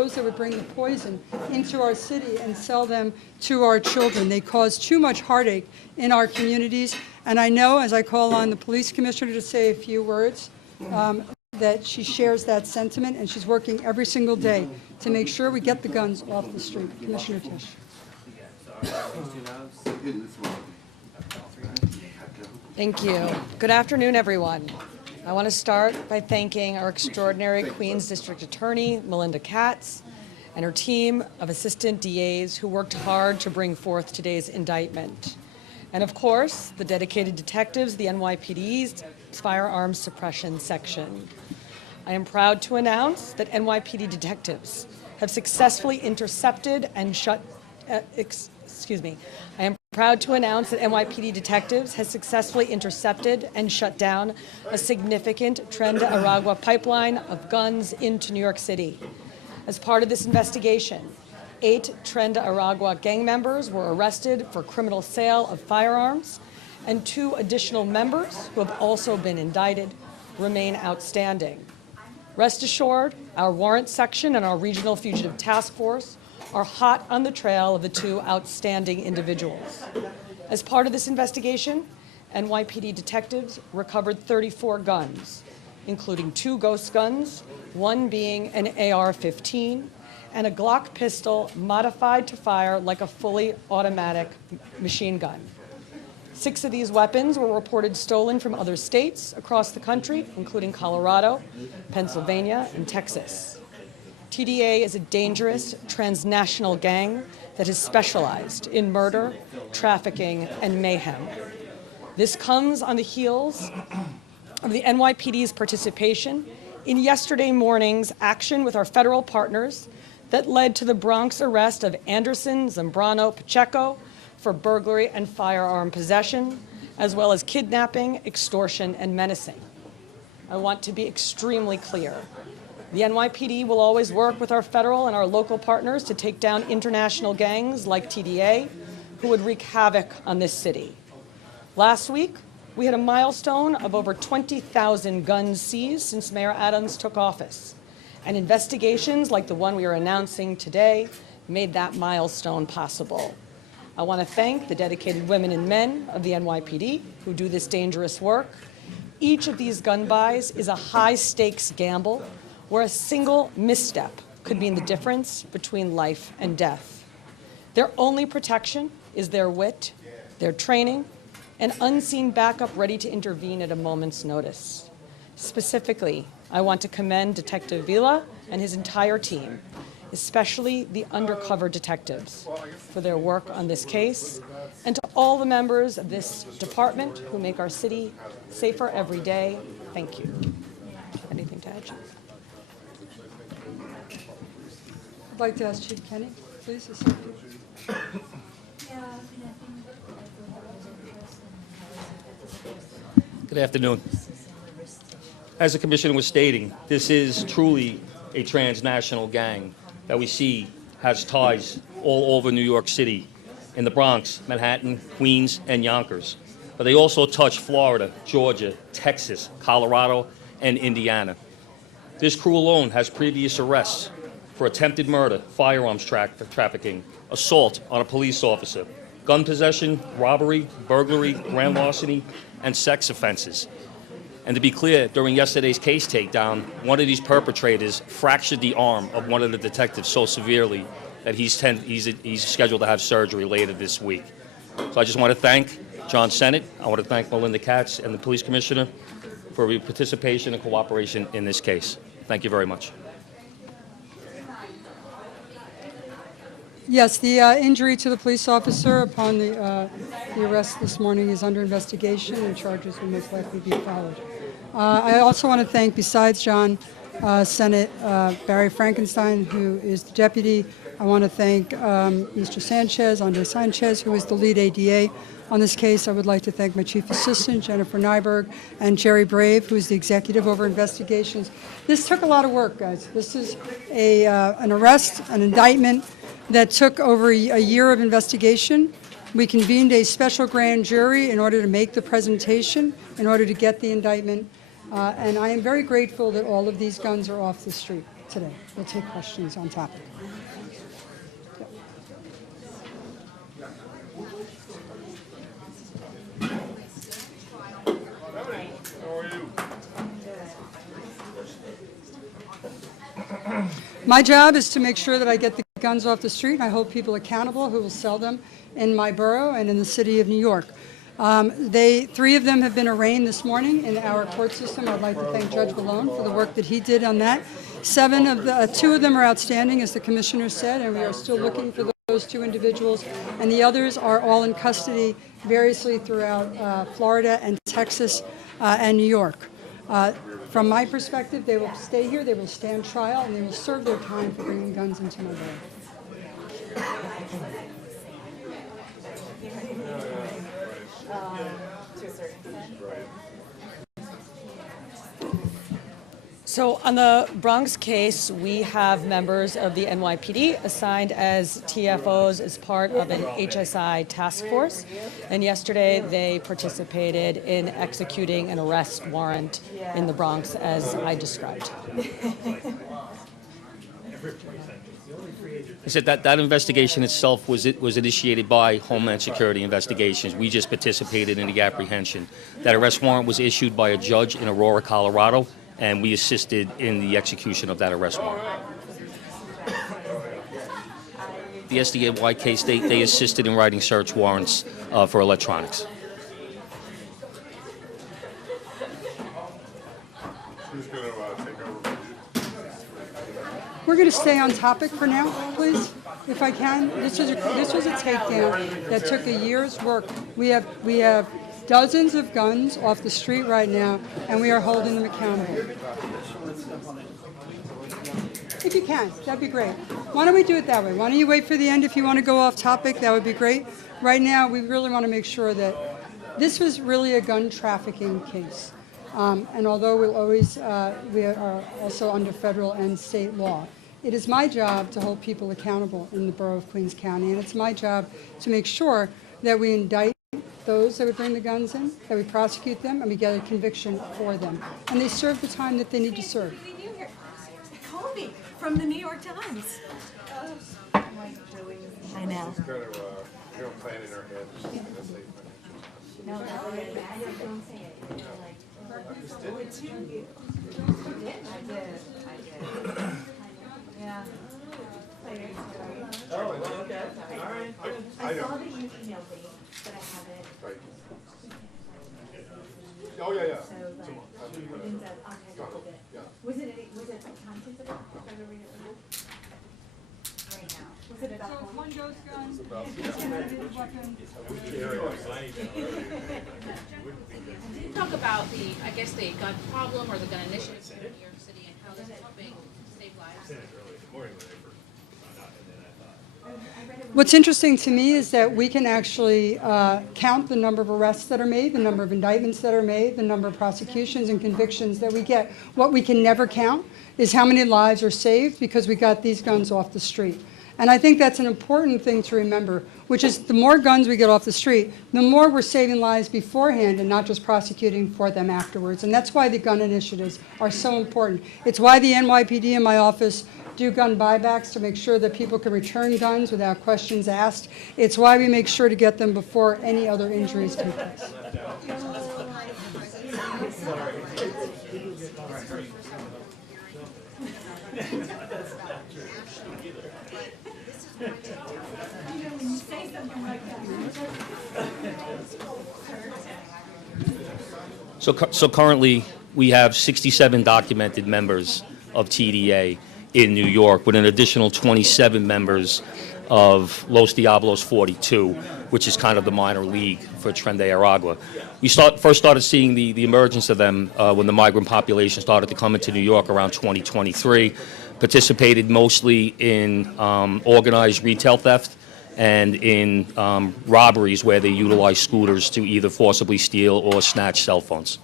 those that would bring the poison into our city and sell them to our children. They cause too much heartache in our communities. And I know, as I call on the police commissioner to say a few words, that she shares that sentiment, and she's working every single day to make sure we get the guns off the street. Commissioner Tisch. Thank you. Good afternoon, everyone. I want to start by thanking our extraordinary Queens District Attorney, Melinda Katz, and her team of assistant DAs who worked hard to bring forth today's indictment. And of course, the dedicated detectives, the NYPD's Firearms Suppression Section. I am proud to announce that NYPD detectives have successfully intercepted and shut I am proud to announce that NYPD detectives has successfully intercepted and shut down a significant Tren de Aragua pipeline of guns into New York City. As part of this investigation, 8 Tren de Aragua gang members were arrested for criminal sale of firearms, and 2 additional members, who have also been indicted, remain outstanding. Rest assured, our warrant section and our regional fugitive task force are hot on the trail of the 2 outstanding individuals. As part of this investigation, NYPD detectives recovered 34 guns, including 2 ghost guns, one being an AR-15, and a Glock pistol modified to fire like a fully automatic machine gun. 6 of these weapons were reported stolen from other states across the country, including Colorado, Pennsylvania, and Texas. TDA is a dangerous transnational gang that is specialized in murder, trafficking, and mayhem. This comes on the heels of the NYPD's participation in yesterday morning's action with our federal partners that led to the Bronx arrest of Anderson Zambrano Pacheco for burglary and firearm possession, as well as kidnapping, extortion, and menacing. I want to be extremely clear. The NYPD will always work with our federal and our local partners to take down international gangs like TDA, who would wreak havoc on this city. Last week, we had a milestone of over 20,000 guns seized since Mayor Adams took office. And investigations like the one we are announcing today made that milestone possible. I want to thank the dedicated women and men of the NYPD who do this dangerous work. Each of these gun buys is a high-stakes gamble where a single misstep could mean the difference between life and death. Their only protection is their wit, their training, and unseen backup ready to intervene at a moment's notice. Specifically, I want to commend Detective Vila and his entire team, especially the undercover detectives, for their work on this case, and to all the members of this department who make our city safer every day. Thank you. Anything to add, Chief? I'd like to ask Chief Kenny, please. A second. Good afternoon. As the Commissioner was stating, this is truly a transnational gang that we see has ties all over New York City, in the Bronx, Manhattan, Queens, and Yonkers. But they also touch Florida, Georgia, Texas, Colorado, and Indiana. This crew alone has previous arrests for attempted murder, firearms trafficking, assault on a police officer, gun possession, robbery, burglary, grand larceny, and sex offenses. And to be clear, during yesterday's case takedown, one of these perpetrators fractured the arm of one of the detectives so severely that he's scheduled to have surgery later this week. So I just want to thank John Sennett, I want to thank Melinda Katz and the police commissioner for your participation and cooperation in this case. Thank you very much. Yes, the injury to the police officer upon the arrest this morning is under investigation, and charges will most likely be followed. I also want to thank, besides John Sennett, Barry Frankenstein, who is the deputy. I want to thank Mr. Sanchez, Andre Sanchez, who is the lead ADA on this case. I would like to thank my chief assistant, Jennifer Nyberg, and Jerry Brave, who is the executive over investigations. This took a lot of work, guys. This is an arrest, an indictment that took over a year of investigation. We convened a special grand jury in order to make the presentation, in order to get the indictment. And I am very grateful that all of these guns are off the street. today. We'll take questions on topic. My job is to make sure that I get the guns off the street, and I hold people accountable who will sell them in my borough and in the city of New York. Three of them have been arraigned this morning in our court system. I'd like to thank Judge Malone for the work that he did on that. Two of them are outstanding, as the commissioner said, and we are still looking for those two individuals, and the others are all in custody variously throughout Florida and Texas and New York. From my perspective, they will stay here, they will stand trial, and they will serve their time for bringing guns into my borough. So on the Bronx case, we have members of the NYPD assigned as TFOs as part of an HSI task force. And yesterday they participated in executing an arrest warrant in the Bronx, as I described. I said that investigation itself was initiated by Homeland Security Investigations. We just participated in the apprehension. That arrest warrant was issued by a judge in Aurora, Colorado, and we assisted in the execution of that arrest warrant. The SDNY case, they assisted in writing search warrants for electronics. Who's going to take over? We're going to stay on topic for now, please, if I can. This was a takedown that took a year's work. We have dozens of guns off the street right now, and we are holding them accountable. If you can, that'd be great. Why don't we do it that way? Why don't you wait for the end if you want to go off topic? That would be great. Right now, we really want to make sure that this was really a gun trafficking case. And although we are also under federal and state law, it is my job to hold people accountable in the borough of Queens County, and it's my job to make sure that we indict those that would bring the guns in, that we prosecute them, and we get a conviction for them. And they serve the time that they need to serve. Colby from the New York Times. I know. It's kind of plan in our head. Yeah. Oh, okay. All right. I know. Saw that you emailed me, but I haven't. Right. Oh, yeah, yeah. So like, I didn't archive it. Yeah. Was it time sensitive? If I ever read it right now. Was it about? So it's one dose gun, weapon. Talk about the, I guess, the gun problem or the gun initiative in New York City and how this is helping save lives. What's interesting to me is that we can actually count the number of arrests that are made, the number of indictments that are made, the number of prosecutions and convictions that we get. What we can never count is how many lives are saved because we got these guns off the street. And I think that's an important thing to remember, which is the more guns we get off the street, the more we're saving lives beforehand and not just prosecuting for them afterwards. And that's why the gun initiatives are so important. It's why the NYPD in my office do gun buybacks to make sure that people can return guns without questions asked. It's why we make sure to get them before any other injuries take place. So currently, we have 67 documented members of TDA in New York, with an additional 27 members of Los Diablos 42, which is kind of the minor league for Tren de Aragua. We first started seeing the emergence of them when the migrant population started to come into New York around 2023, participated mostly in organized retail theft and in robberies where they utilize scooters to either forcibly steal or snatch cell phones.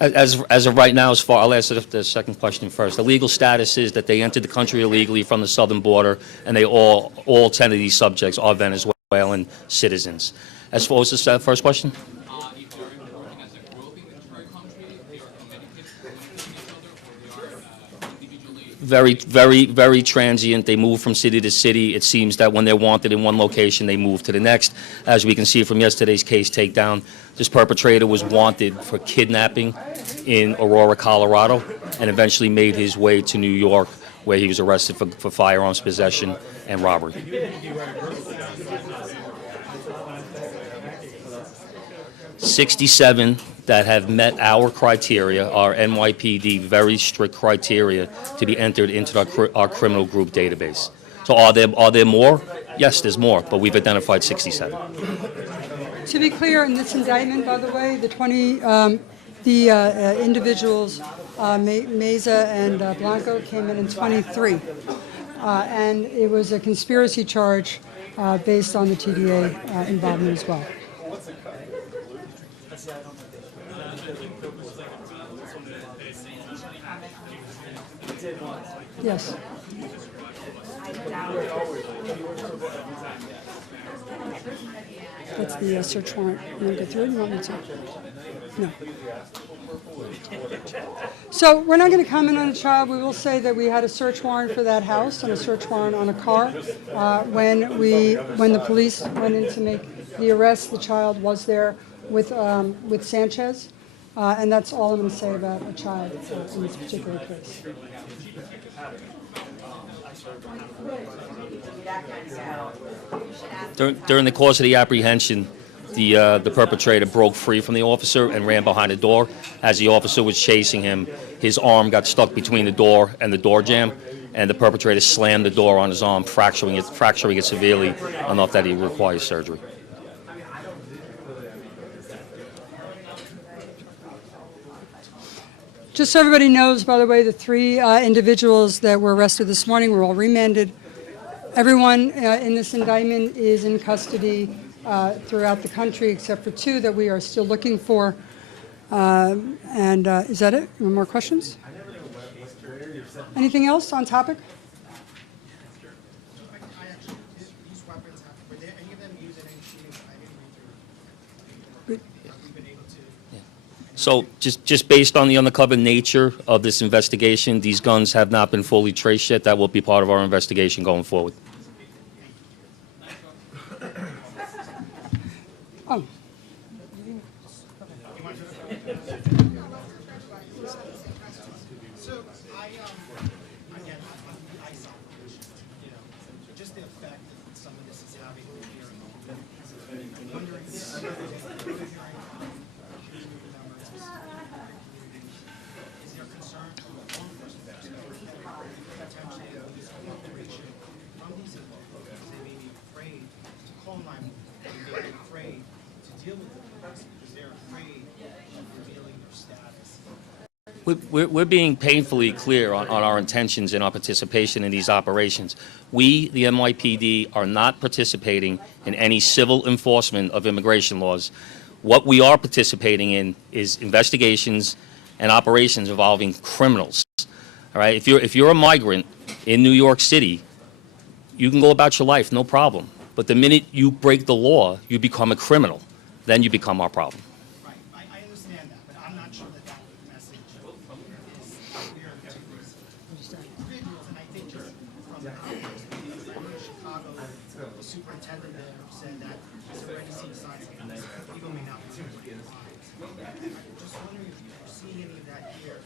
As of right now, I'll answer the second question first. The legal status is that they entered the country illegally from the southern border, and they all 10 of these subjects are Venezuelan citizens. As far as the first question? Very transient. They move from city to city. It seems that when they're wanted in one location, they move to the next. As we can see from yesterday's case takedown, this perpetrator was wanted for kidnapping in Aurora, Colorado, and eventually made his way to New York, where he was arrested for firearms possession and robbery. 67 that have met our criteria, our NYPD very strict criteria, to be entered into our criminal group database. So are there more? Yes, there's more, but we've identified 67. To be clear, in this indictment, by the way, the individuals, Meza and Blanco, came in 23. And it was a conspiracy charge based on the TDA involvement as well. Yes. That's the search warrant. You want to go through it? You want me to? No. So we're not going to comment on a child. We will say that we had a search warrant for that house and a search warrant on a car. When the police went in to make the arrest, the child was there with Sanchez. And that's all I'm going to say about a child in this particular case. During the course of the apprehension, the perpetrator broke free from the officer and ran behind the door. As the officer was chasing him, his arm got stuck between the door and the door jamb, and the perpetrator slammed the door on his arm, fracturing it severely enough that he requires surgery. Just so everybody knows, by the way, the three individuals that were arrested this morning were all remanded. Everyone in this indictment is in custody throughout the country, except for two that we are still looking for. Is that it? Any more questions? Anything else on topic? So just based on the undercover nature of this investigation, these guns have not been fully traced yet. That will be part of our investigation going forward. Oh. So again, I saw just the effect that some of this is having here. I'm wondering is there concern from the law enforcement potentially this cooperation from these individuals? They may be afraid to call 911. They may be afraid to deal with the police because they're afraid of revealing their status. We're being painfully clear on our intentions and our participation in these operations. We, the NYPD, are not participating in any civil enforcement of immigration laws. What we are participating in is investigations and operations involving criminals. All right, if you're a migrant in New York City, you can go about your life, no problem. But the minute you break the law, you become a criminal. Then you become our problem. Right, I understand that, but I'm not sure that that message is clear to these individuals, and I think just from the context in Chicago, the superintendent there said that he's already seen signs of this. People may not be doing it. I'm just wondering if you're seeing any of that here.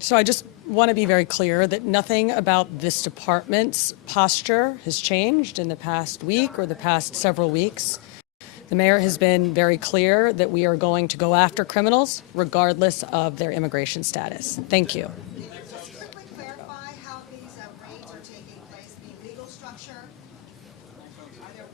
So I just want to be very clear that nothing about this department's posture has changed in the past week or the past several weeks. The mayor has been very clear that we are going to go after criminals regardless of their immigration status. Thank you. Just quickly clarify how these raids are taking place, the legal structure. Are there,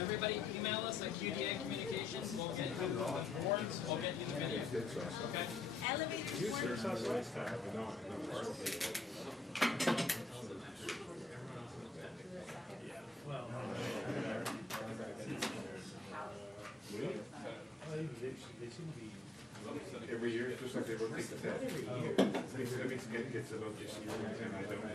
Everybody email us at QDA Communications. Every year, just like they rotate the test. Every year. That means getting gets about this year, and I don't.